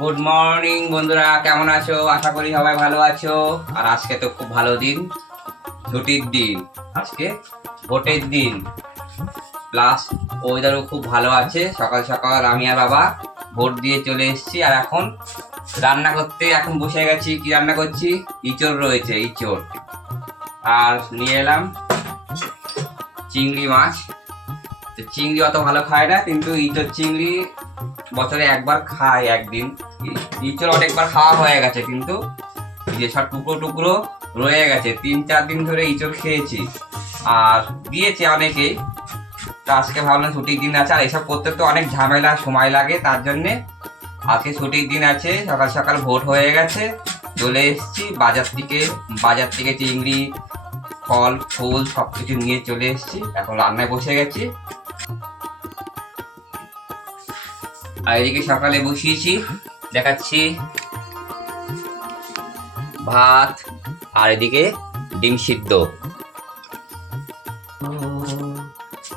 Good morning বন্ধুরা, কেমন আছো? আশা করি সবাই ভালো আছো। আর আজকে তো খুব ভালো দিন, ছুটির দিন। আজকে ভোটের দিন, প্লাস ওয়েদারও খুব ভালো আছে। সকাল সকাল আমি আর বাবা ভোট দিয়ে চলে এসেছি। আর এখন রান্না করতে বসে গেছি। কি রান্না করছি? ইঁচড় রয়েছে, ইঁচড়। আর নিয়ে এলাম চিংড়ি মাছ। চিংড়ি অত ভালো খায় না, কিন্তু ইঁচড় চিংড়ি বছরে একবার খায়, একদিন। ইঁচড় অনেকবার খাওয়া হয়ে গেছে, কিন্তু যেসব টুকরো টুকরো রয়ে গেছে, 3-4 দিন ধরে ইঁচড় খেয়েছি। আর দিয়েছে অনেকেই। তো আজকে ভাবলাম ছুটির দিন আছে, আর এসব করতে তো অনেক ঝামেলা, সময় লাগে। তার জন্যে আজকে ছুটির দিন আছে, সকাল সকাল ভোট হয়ে গেছে, চলে এসেছি বাজার থেকে চিংড়ি, ফল ফুল সব কিছু নিয়ে চলে এসেছি। এখন রান্নায় বসে গেছি। আর এদিকে সকালে বসিয়েছি, দেখাচ্ছি, ভাত। আর এদিকে ডিম সিদ্ধ।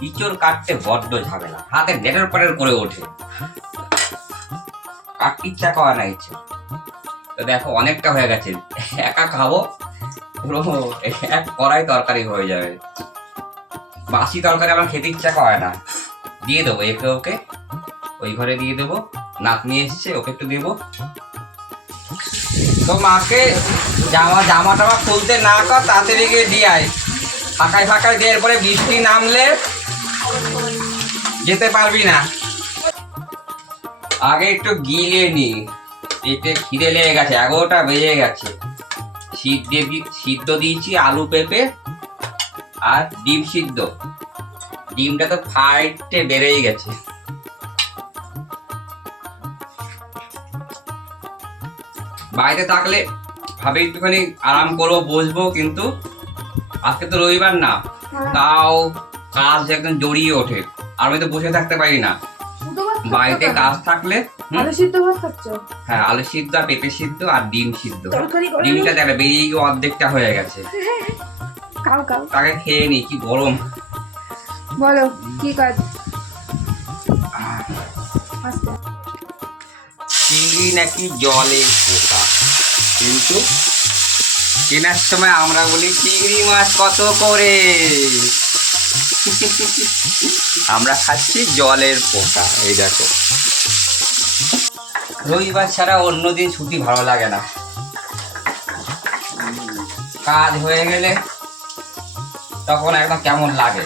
ইঁচড় কাটতে বড্ড ঝামেলা, হাতে ডেটার পাটের করে ওঠে, কাটতে ইচ্ছা করে না ইঁচড়। তো দেখো অনেকটা হয়ে গেছে, একা খাবো পুরো এক কড়াই তরকারি হয়ে যাবে। বাসি তরকারি আমার খেতে ইচ্ছা করে না। দিয়ে দেবো একে ওকে, ওই ঘরে দিয়ে দেবো। নাতনি এসছে, ওকে একটু দেবো। তো মাকে জামা টামা খুলতে না কর, তাড়াতাড়ি গিয়ে দিয়ে আয়। ফাঁকায় দিয়ে, এরপরে বৃষ্টি নামলে যেতে পারবি না। আগে একটু গিলে নি, পেটে খিদে লেগে গেছে, 11টা বেজে গেছে। সিদ্ধ দিয়েছি আলু পেঁপে আর ডিম সিদ্ধ। ডিমটা তো ফাইটে বেড়েই গেছে। বাড়িতে থাকলে ভাবে একটুখানি আরাম করবো, বসবো, কিন্তু আজকে তো রবিবার না, তাও কাজ একদম জড়িয়ে ওঠে। আর আমি তো বসে থাকতে পারি না। বাড়িতে কাজ থাকলে হ্যাঁ, আলু সিদ্ধ আর পেঁপে সিদ্ধ আর ডিম সিদ্ধ। ডিমটা দেখলে বেরিয়ে গিয়ে অর্ধেকটা হয়ে গেছে। তাকে খেয়ে নি, কি গরম। বলো কি কাজ? চিংড়ি নাকি জলের পোকা, কিন্তু কেনার সময় আমরা বলি চিংড়ি মাছ কত করে। আমরা খাচ্ছি জলের পোকা। এই দেখো, রবিবার ছাড়া অন্যদিন ছুটি ভালো লাগে না। কাজ হয়ে গেলে তখন একদম কেমন লাগে।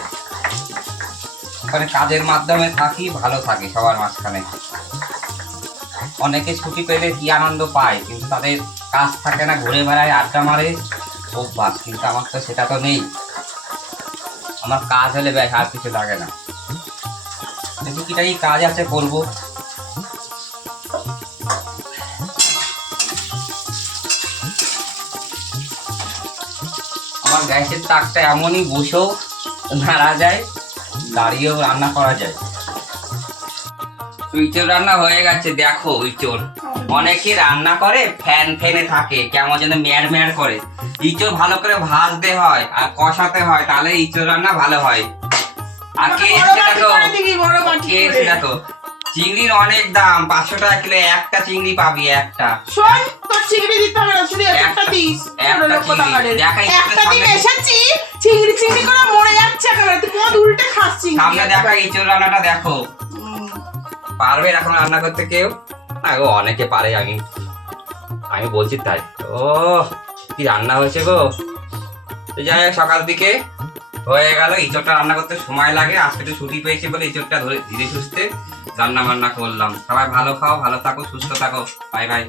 ওখানে কাজের মাধ্যমে থাকি, ভালো থাকি সবার মাঝখানে। অনেকে ছুটি পেলে কি আনন্দ পায়, কিন্তু তাদের কাজ থাকে না, ঘুরে বেড়ায়, আড্ডা মারে, অভ্যাস। কিন্তু আমার তো সেটা তো নেই। আমার কাজ হলে ব্যাস, আর কিছু লাগে না। টুকিটাকি কাজ আছে, করবো। আমার গ্যাসের তাকটা এমনই, বসেও নাড়া যায়, দাঁড়িয়েও রান্না করা যায়। ইঁচড় রান্না হয়ে গেছে, দেখো ইঁচড়। অনেকে রান্না করে ফ্যানে থাকে, কেমন যেন ম্যাড় করে। ইঁচড় ভালো করে ভাজতে হয় আর কষাতে হয়, তাহলে ইঁচড় রান্না ভালো হয়। আর কে এসে দেখো, চিংড়ির অনেক দাম, 500 টাকা কিলো। একটা চিংড়ি পাবি, একটা। চিংড়ি দিতে হবে না, শুধু একটা পিস। চিংড়ি চিংড়ি করে মরে যাচ্ছে একেবারে। তুই কোন উল্টে খাচ্ছিস? সামনে দেখো ইঁচড় রান্নাটা দেখো। পারবে এখন রান্না করতে কেউ? না গো, অনেকে পারে, আমি বলছি তাই। ও কি রান্না হয়েছে গো। যাই হোক, সকাল দিকে হয়ে গেল। ইঁচড়টা রান্না করতে সময় লাগে। আজকে একটু ছুটি পেয়েছি বলে ইঁচড়টা ধরে ধীরে সুস্থে রান্না বান্না করলাম। সবাই ভালো খাও, ভালো থাকো, সুস্থ থাকো। Bye bye.